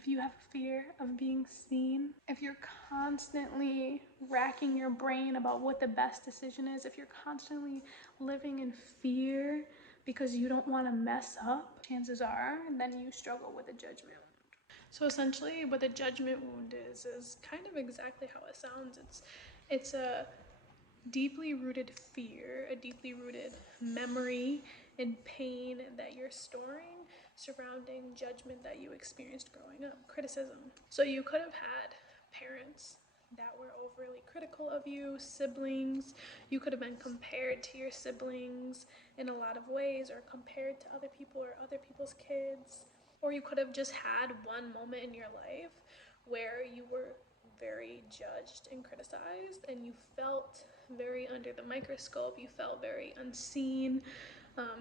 if you have a fear of being seen, if you're constantly racking your brain about what the best decision is, if you're constantly living in fear because you don't want to mess up, chances are then you struggle with a judgment wound. So essentially what a judgment wound is kind of exactly how it sounds. It's a deeply rooted fear, a deeply rooted memory and pain that you're storing surrounding judgment that you experienced growing up, criticism. So you could have had parents that were overly critical of you, siblings. You could have been compared to your siblings in a lot of ways, or compared to other people or other people's kids. Or you could have just had one moment in your life where you were very judged and criticized, and you felt very under the microscope. You felt very unseen,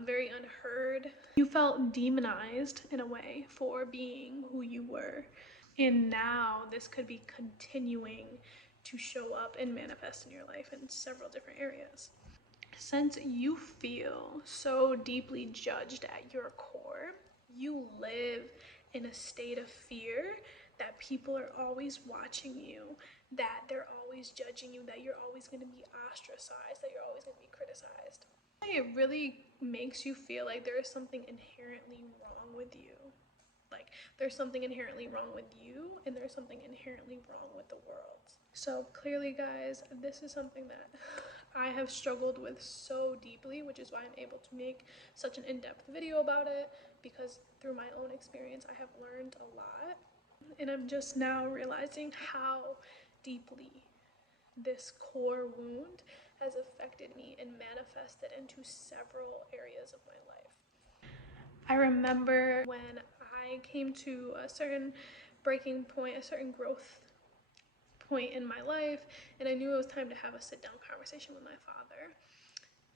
very unheard. You felt demonized in a way for being who you were. And now this could be continuing to show up and manifest in your life in several different areas. Since you feel so deeply judged at your core, you live in a state of fear that people are always watching you, that they're always judging you, that you're always going to be ostracized, that you're always going to be criticized. It really makes you feel like there is something inherently wrong with you. Like there's something inherently wrong with you, and there's something inherently wrong with the world. So clearly, guys, this is something that I have struggled with so deeply, which is why I'm able to make such an in-depth video about it, because through my own experience, I have learned a lot. And I'm just now realizing how deeply this core wound has affected me and manifested into several areas of my life. I remember when I came to a certain breaking point, a certain growth point in my life, and I knew it was time to have a sit-down conversation with my father.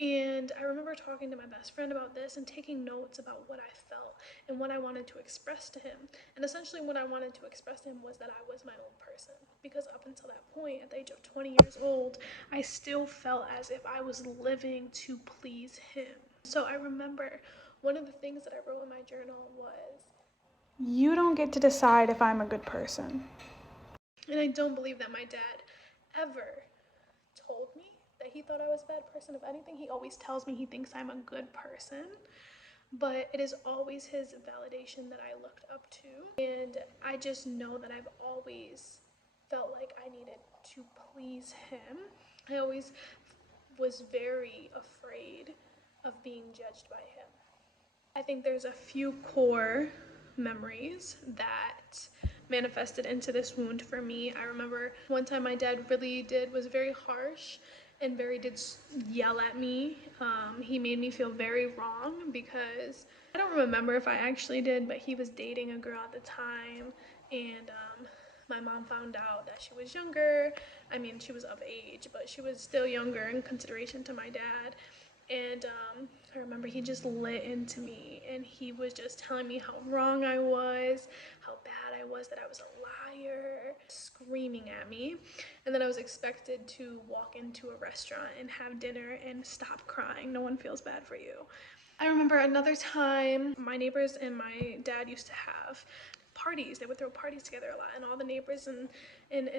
And I remember talking to my best friend about this and taking notes about what I felt and what I wanted to express to him. And essentially what I wanted to express to him was that I was my own person. Because up until that point, at the age of 20 years old, I still felt as if I was living to please him. So I remember one of the things that I wrote in my journal was, "You don't get to decide if I'm a good person." And I don't believe that my dad ever told me that he thought I was a bad person. If anything, he always tells me he thinks I'm a good person. But it is always his validation that I looked up to. And I just know that I've always felt like I needed to please him. I always was very afraid of being judged by him. I think there's a few core memories that manifested into this wound for me. I remember one time my dad was very harsh and did yell at me. He made me feel very wrong because I don't remember if I actually did, but he was dating a girl at the time, and my mom found out that she was younger. I mean, she was of age, but she was still younger in consideration to my dad. And I remember he just lit into me, and he was just telling me how wrong I was, how bad I was, that I was a liar, screaming at me. And then I was expected to walk into a restaurant and have dinner and stop crying. No one feels bad for you. I remember another time, my neighbors and my dad used to have parties. They would throw parties together a lot, and all the neighbors in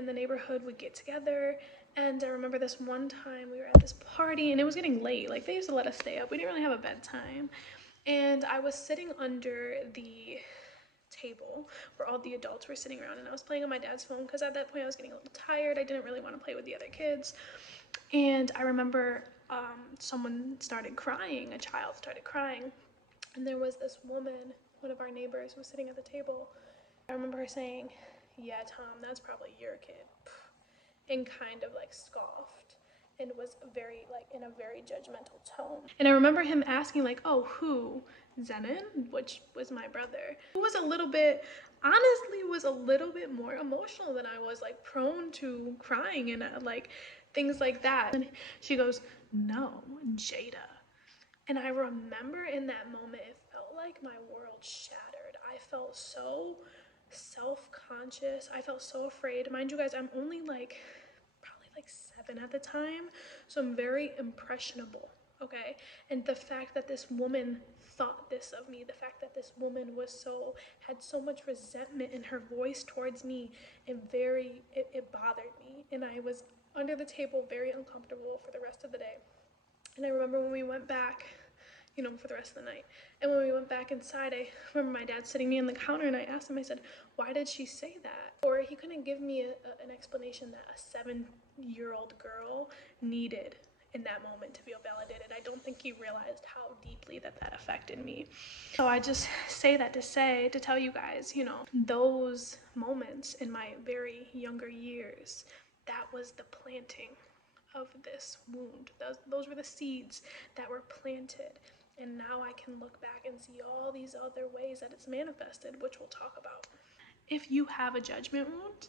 the neighborhood would get together. And I remember this one time we were at this party, and it was getting late. Like, they used to let us stay up. We didn't really have a bedtime. And I was sitting under the table where all the adults were sitting around, and I was playing on my dad's phone because at that point I was getting a little tired. I didn't really want to play with the other kids. And I remember someone started crying, a child started crying. And there was this woman, one of our neighbors, who was sitting at the table. I remember her saying, "Yeah, Tom, that's probably your kid," and kind of like scoffed, and was very like in a very judgmental tone. And I remember him asking like, "Oh, who?" Zenon, which was my brother, who was honestly was a little bit more emotional than I was, like prone to crying and like things like that. And she goes, "No, Jada." And I remember in that moment, it felt like my world shattered. I felt so self-conscious. I felt so afraid. Mind you guys, I'm only like probably like 7 at the time, so I'm very impressionable. okay? And the fact that this woman thought this of me, the fact that this woman had so much resentment in her voice towards me, it bothered me. And I was under the table very uncomfortable for the rest of the day. And I remember when we went back, for the rest of the night. And when we went back inside, I remember my dad sitting me on the counter, and I asked him, I said, why did she say that? Or he couldn't give me an explanation that a 7-year-old girl needed in that moment to feel validated. I don't think he realized how deeply that affected me. So I just say that to tell you guys, those moments in my very younger years, that was the planting of this wound. Those were the seeds that were planted. And now I can look back and see all these other ways that it's manifested, which we'll talk about. If you have a judgment wound,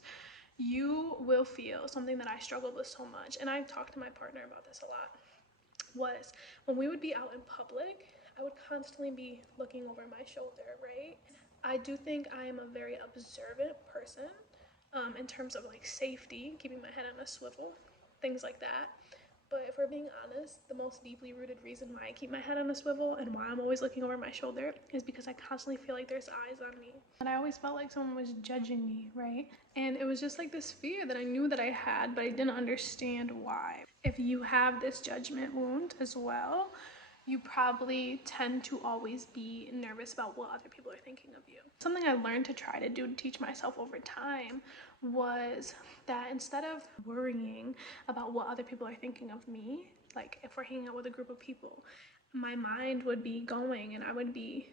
you will feel something that I struggled with so much, and I've talked to my partner about this a lot, was when we would be out in public, I would constantly be looking over my shoulder, right? I do think I am a very observant person in terms of like safety, keeping my head on a swivel, things like that. But if we're being honest, the most deeply rooted reason why I keep my head on a swivel and why I'm always looking over my shoulder is because I constantly feel like there's eyes on me. And I always felt like someone was judging me, right? And it was just like this fear that I knew that I had, but I didn't understand why. If you have this judgment wound as well, you probably tend to always be nervous about what other people are thinking of you. Something I learned to try to do to teach myself over time was that instead of worrying about what other people are thinking of me, like if we're hanging out with a group of people, my mind would be going and I would be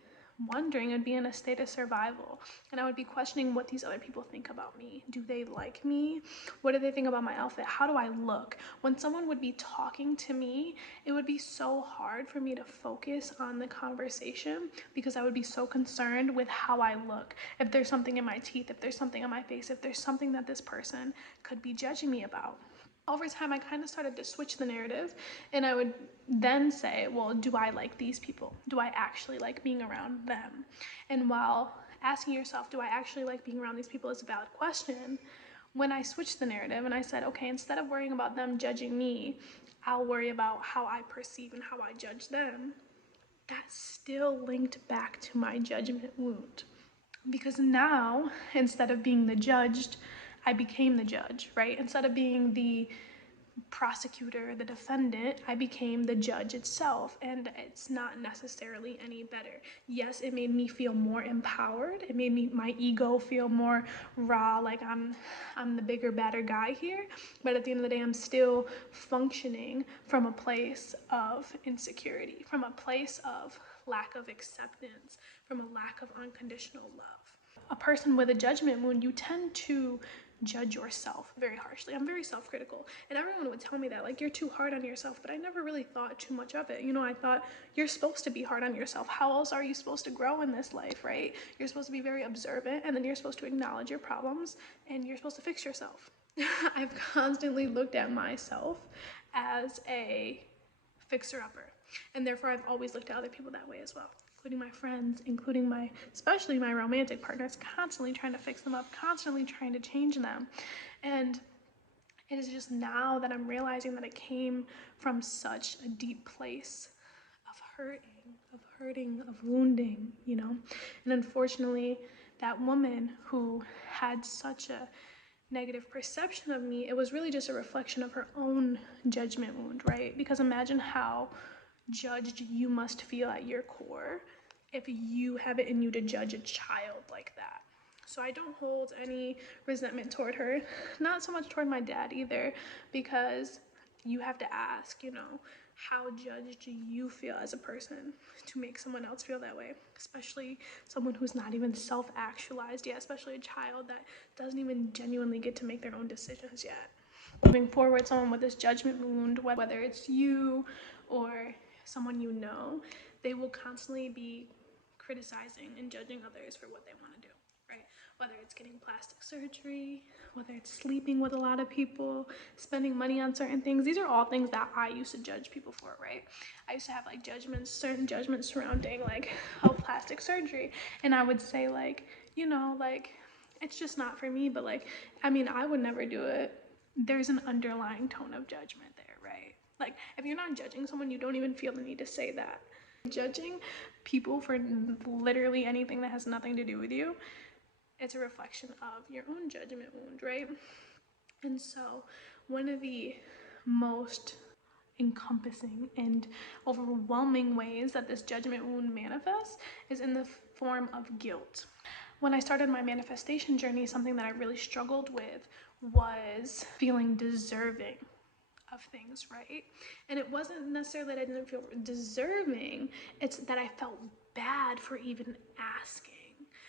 wondering, I'd be in a state of survival, and I would be questioning what these other people think about me. Do they like me? What do they think about my outfit? How do I look? When someone would be talking to me, it would be so hard for me to focus on the conversation because I would be so concerned with how I look. If there's something in my teeth, if there's something on my face, if there's something that this person could be judging me about. Over time, I kind of started to switch the narrative, and I would then say, well, do I like these people? Do I actually like being around them? And while asking yourself, do I actually like being around these people, is a valid question, when I switched the narrative and I said, okay, instead of worrying about them judging me, I'll worry about how I perceive and how I judge them, that still linked back to my judgment wound. Because now, instead of being the judged, I became the judge, right? Instead of being the prosecutor, the defendant, I became the judge itself, and it's not necessarily any better. Yes, it made me feel more empowered. It made my ego feel more raw, like I'm the bigger, badder guy here. But at the end of the day, I'm still functioning from a place of insecurity, from a place of lack of acceptance, from a lack of unconditional love. A person with a judgment wound, you tend to judge yourself very harshly. I'm very self-critical, and everyone would tell me that, like, you're too hard on yourself, but I never really thought too much of it. I thought you're supposed to be hard on yourself. How else are you supposed to grow in this life, right? You're supposed to be very observant, and then you're supposed to acknowledge your problems, and you're supposed to fix yourself. I've constantly looked at myself as a fixer-upper, and therefore I've always looked at other people that way as well, including my friends, especially my romantic partners, constantly trying to fix them up, constantly trying to change them. And it is just now that I'm realizing that it came from such a deep place of hurting, of wounding, And unfortunately, that woman who had such a negative perception of me, it was really just a reflection of her own judgment wound, right? Because imagine how judged you must feel at your core if you have it in you to judge a child like that. So I don't hold any resentment toward her, not so much toward my dad either, because you have to ask, how judged do you feel as a person to make someone else feel that way, especially someone who's not even self-actualized yet, especially a child that doesn't even genuinely get to make their own decisions yet. Moving forward, someone with this judgment wound, whether it's you or someone you know, they will constantly be criticizing and judging others for what they want to do, right? Whether it's getting plastic surgery, whether it's sleeping with a lot of people, spending money on certain things. These are all things that I used to judge people for, right? I used to have like certain judgments surrounding like, plastic surgery. And I would say like, it's just not for me, but I would never do it. There's an underlying tone of judgment there, right? Like, if you're not judging someone, you don't even feel the need to say that. Judging people for literally anything that has nothing to do with you, it's a reflection of your own judgment wound, right? And so one of the most encompassing and overwhelming ways that this judgment wound manifests is in the form of guilt. When I started my manifestation journey, something that I really struggled with was feeling deserving of things, right? And it wasn't necessarily that I didn't feel deserving, it's that I felt bad for even asking.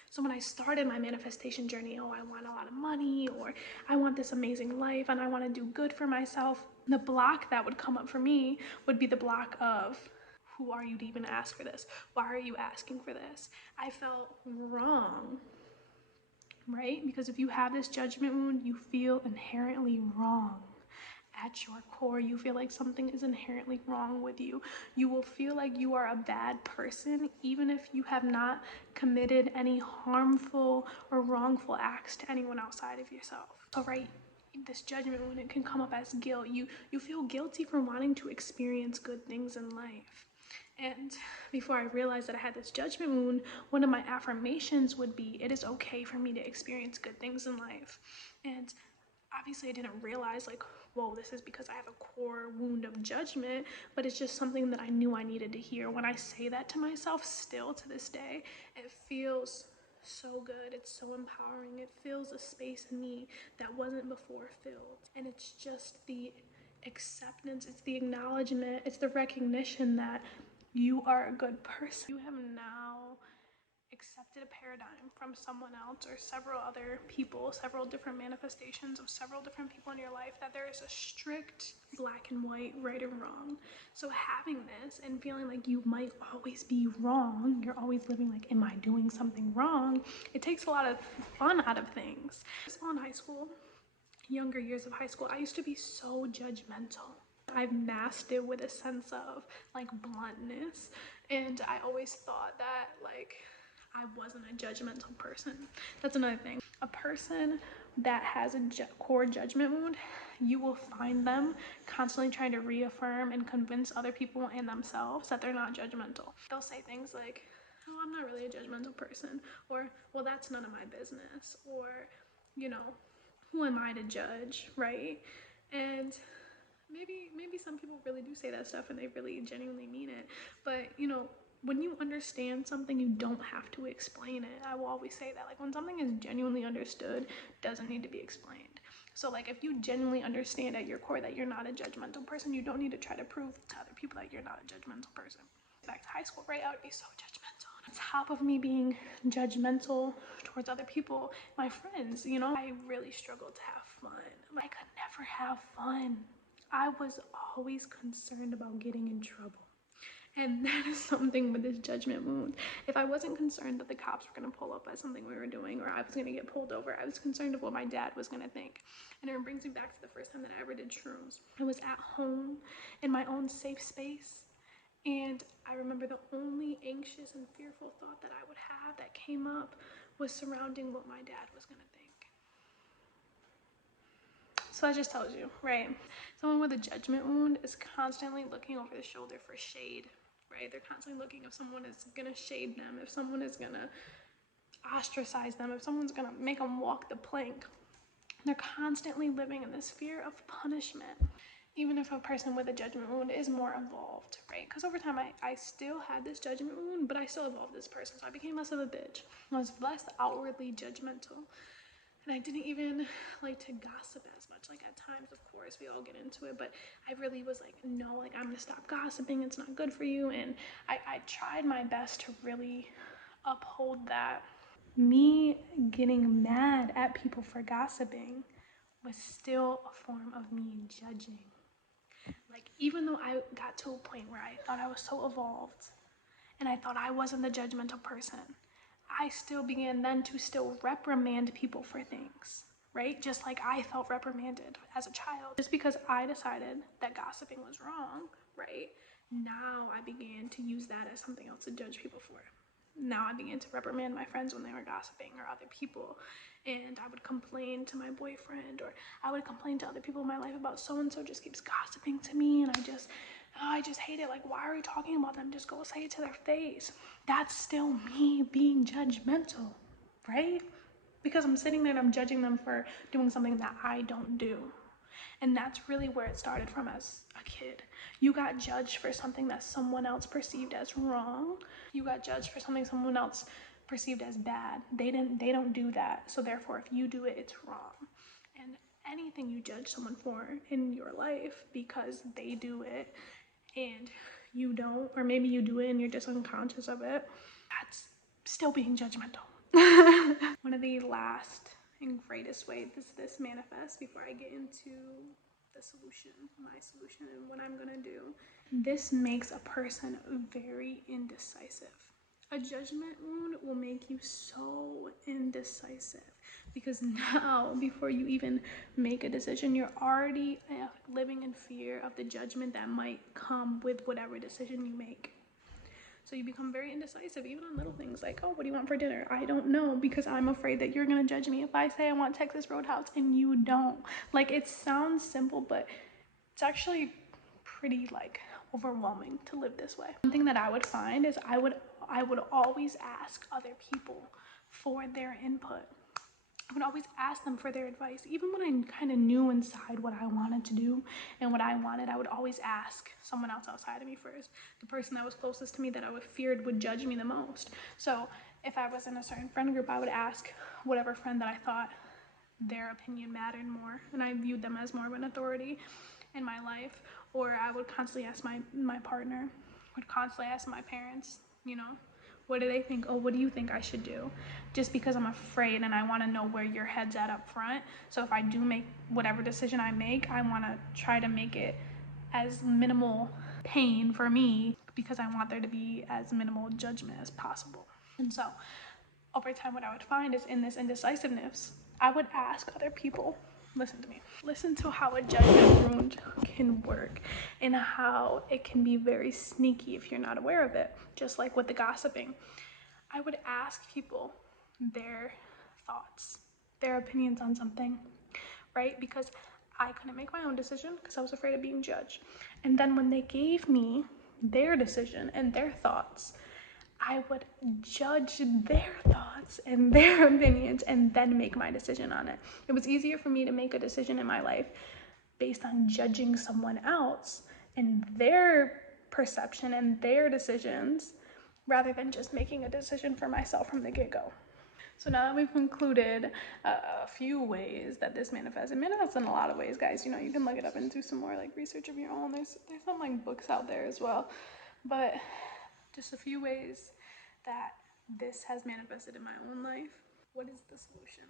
So when I started my manifestation journey, oh, I want a lot of money, or I want this amazing life, and I want to do good for myself, the block that would come up for me would be the block of, who are you to even ask for this? Why are you asking for this? I felt wrong, right? Because if you have this judgment wound, you feel inherently wrong. At your core, you feel like something is inherently wrong with you. You will feel like you are a bad person, even if you have not committed any harmful or wrongful acts to anyone outside of yourself. So, right, this judgment wound, it can come up as guilt. You feel guilty for wanting to experience good things in life. And before I realized that I had this judgment wound, one of my affirmations would be, it is okay for me to experience good things in life. And obviously I didn't realize, like, whoa, this is because I have a core wound of judgment, but it's just something that I knew I needed to hear. When I say that to myself still to this day, it feels so good. It's so empowering. It fills a space in me that wasn't before filled. And it's just the acceptance, it's the acknowledgement, it's the recognition that you are a good person. You have now accepted a paradigm from someone else or several other people, several different manifestations of several different people in your life, that there is a strict black and white, right and wrong. So having this and feeling like you might always be wrong, you're always living like, am I doing something wrong? It takes a lot of fun out of things. So in high school, younger years of high school, I used to be so judgmental. I've masked it with a sense of like bluntness, and I always thought that like I wasn't a judgmental person. That's another thing. A person that has a core judgment wound, you will find them constantly trying to reaffirm and convince other people and themselves that they're not judgmental. They'll say things like, oh, I'm not really a judgmental person, or, well, that's none of my business, or, you know, who am I to judge, right? And maybe some people really do say that stuff and they really genuinely mean it, but you know, when you understand something, you don't have to explain it. I will always say that, like, when something is genuinely understood, it doesn't need to be explained. So like, if you genuinely understand at your core that you're not a judgmental person, you don't need to try to prove to other people that you're not a judgmental person. Back to high school, right? I would be so judgmental. On top of me being judgmental towards other people, my friends, you know, I really struggled to have fun. I could never have fun. I was always concerned about getting in trouble. And that is something with this judgment wound. If I wasn't concerned that the cops were gonna pull up at something we were doing, or I was gonna get pulled over, I was concerned of what my dad was gonna think. And it brings me back to the first time that I ever did shrooms. I was at home in my own safe space, and I remember the only anxious and fearful thought that I would have that came up was surrounding what my dad was gonna think. So that just tells you, right? Someone with a judgment wound is constantly looking over the shoulder for shade, right? They're constantly looking if someone is gonna shade them, if someone is gonna ostracize them, if someone's gonna make them walk the plank. They're constantly living in this fear of punishment. Even if a person with a judgment wound is more evolved, right? Because over time, I still had this judgment wound, but I still evolved this person. So I became less of a bitch. I was less outwardly judgmental. And I didn't even like to gossip as much. Like, at times, of course, we all get into it, but I really was like, no, like, I'm gonna stop gossiping. It's not good for you. And I tried my best to really uphold that. Me getting mad at people for gossiping was still a form of me judging. Like, even though I got to a point where I thought I was so evolved and I thought I wasn't the judgmental person, I still began then to still reprimand people for things, right? Just like I felt reprimanded as a child. Just because I decided that gossiping was wrong, right? Now I began to use that as something else to judge people for. now I began to reprimand my friends when they were gossiping, or other people. And I would complain to my boyfriend, or I would complain to other people in my life about so-and-so just keeps gossiping to me, and I just hate it. Like, why are we talking about them? Just go say it to their face. That's still me being judgmental, right? Because I'm sitting there and I'm judging them for doing something that I don't do. And that's really where it started from as a kid. You got judged for something that someone else perceived as wrong. You got judged for something someone else perceived as bad. They don't do that. So therefore, if you do it, it's wrong. And anything you judge someone for in your life because they do it and you don't, or maybe you do it and you're just unconscious of it, that's still being judgmental. One of the last and greatest ways this manifests, before I get into the solution, my solution, and what I'm gonna do, this makes a person very indecisive. A judgment wound will make you so indecisive because now, before you even make a decision, you're already living in fear of the judgment that might come with whatever decision you make. So you become very indecisive, even on little things like, oh, what do you want for dinner? I don't know, because I'm afraid that you're gonna judge me if I say I want Texas Roadhouse and you don't. Like, it sounds simple, but it's actually pretty like overwhelming to live this way. One thing that I would find is I would always ask other people for their input. I would always ask them for their advice. Even when I kind of knew inside what I wanted to do and what I wanted, I would always ask someone else outside of me first. The person that was closest to me that I feared would judge me the most. So if I was in a certain friend group, I would ask whatever friend that I thought their opinion mattered more and I viewed them as more of an authority in my life. Or I would constantly ask my partner, would constantly ask my parents, you know, what do they think? Oh, what do you think I should do? Just because I'm afraid and I want to know where your head's at up front. So if I do make whatever decision I make, I want to try to make it as minimal pain for me because I want there to be as minimal judgment as possible. And so over time, what I would find is in this indecisiveness, I would ask other people, listen to me, listen to how a judgment wound can work and how it can be very sneaky if you're not aware of it, just like with the gossiping. I would ask people their thoughts, their opinions on something, right? Because I couldn't make my own decision because I was afraid of being judged. And then when they gave me their decision and their thoughts, I would judge their thoughts and their opinions and then make my decision on it. It was easier for me to make a decision in my life based on judging someone else and their perception and their decisions rather than just making a decision for myself from the get-go. So now that we've concluded a few ways that this manifests, it manifests in a lot of ways, guys. You know, you can look it up and do some more like research of your own. There's some like books out there as well, but just a few ways that this has manifested in my own life. What is the solution?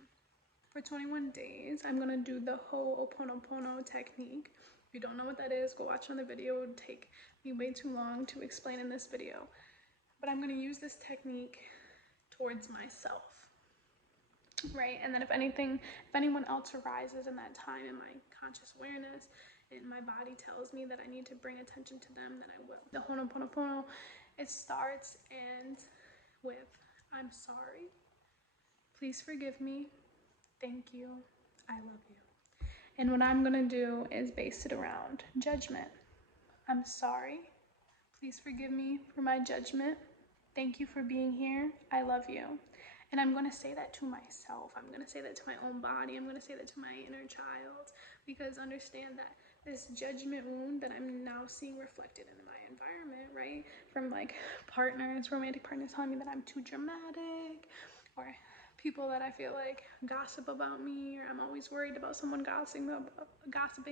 For 21 days, I'm gonna do the Ho'oponopono technique. If you don't know what that is, go watch another video. It would take me way too long to explain in this video. But I'm gonna use this technique towards myself, right? And then if anyone else arises in that time in my conscious awareness and my body tells me that I need to bring attention to them, then I will. The Ho'oponopono, it starts and with, I'm sorry, please forgive me, thank you, I love you. And what I'm gonna do is base it around judgment. I'm sorry, please forgive me for my judgment, thank you for being here, I love you. And I'm gonna say that to myself. I'm gonna say that to my own body. I'm gonna say that to my inner child, because understand that this judgment wound that I'm now seeing reflected in my environment, right? From like partners, romantic partners telling me that I'm too dramatic, or people that I feel like gossip about me, or I'm always worried about someone gossiping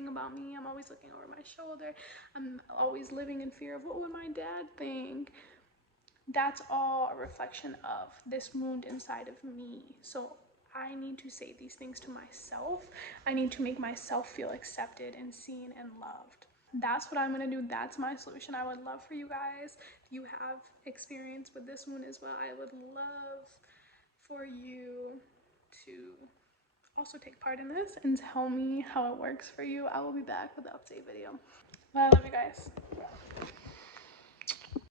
about me. I'm always looking over my shoulder. I'm always living in fear of what would my dad think. That's all a reflection of this wound inside of me. So I need to say these things to myself. I need to make myself feel accepted and seen and loved. That's what I'm gonna do. That's my solution. I would love for you guys, if you have experience with this wound as well, I would love for you to also take part in this and tell me how it works for you. I will be back with the update video. Well, I love you guys.